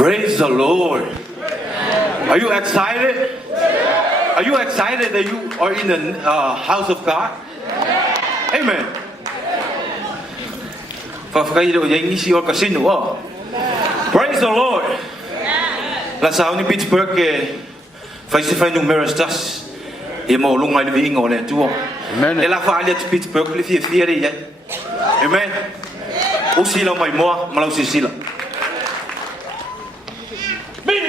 Praise the Lord. Are you excited? Are you excited that you are in the house of God? Amen. Praise the Lord. La sao ni Pittsburgh ke fai numerous das. E mo lunga ni vingo le tu. E la fa ali Pittsburgh le fie ri ya. Amen. O sila mai mo, malau sila. Min.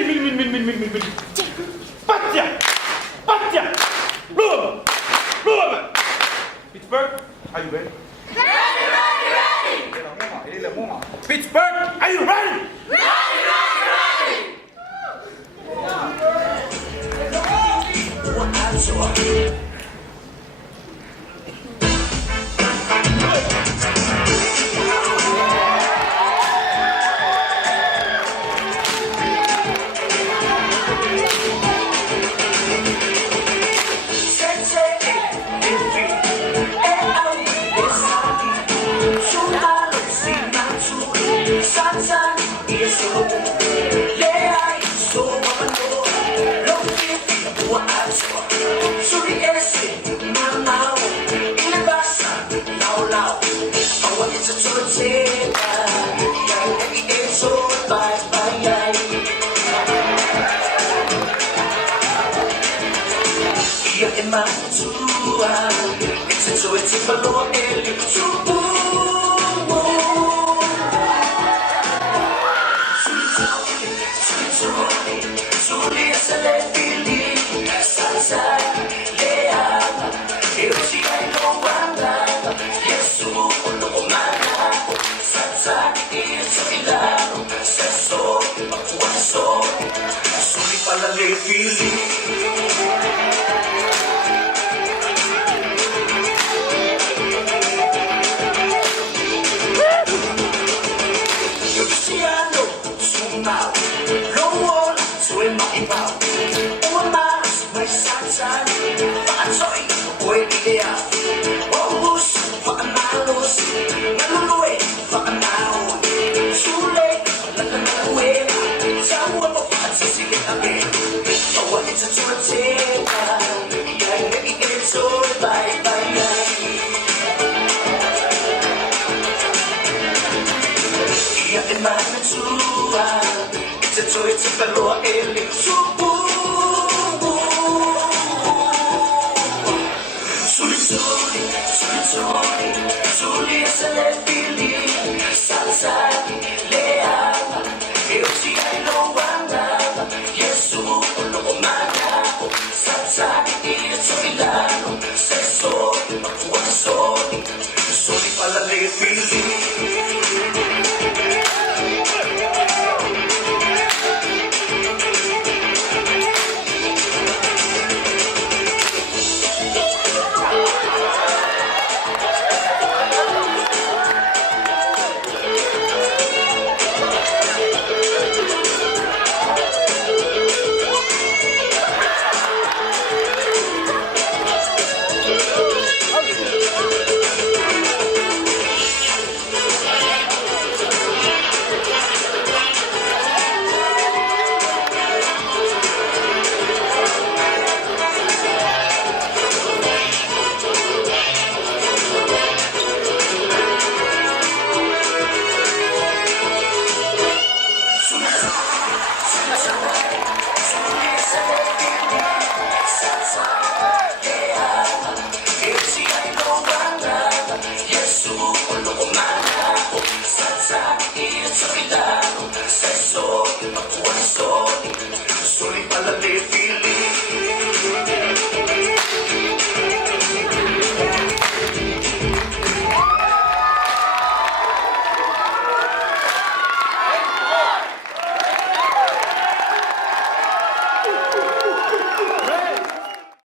Patya. Bloom. Pittsburgh, are you ready? Ready. Pittsburgh, are you ready? Ready.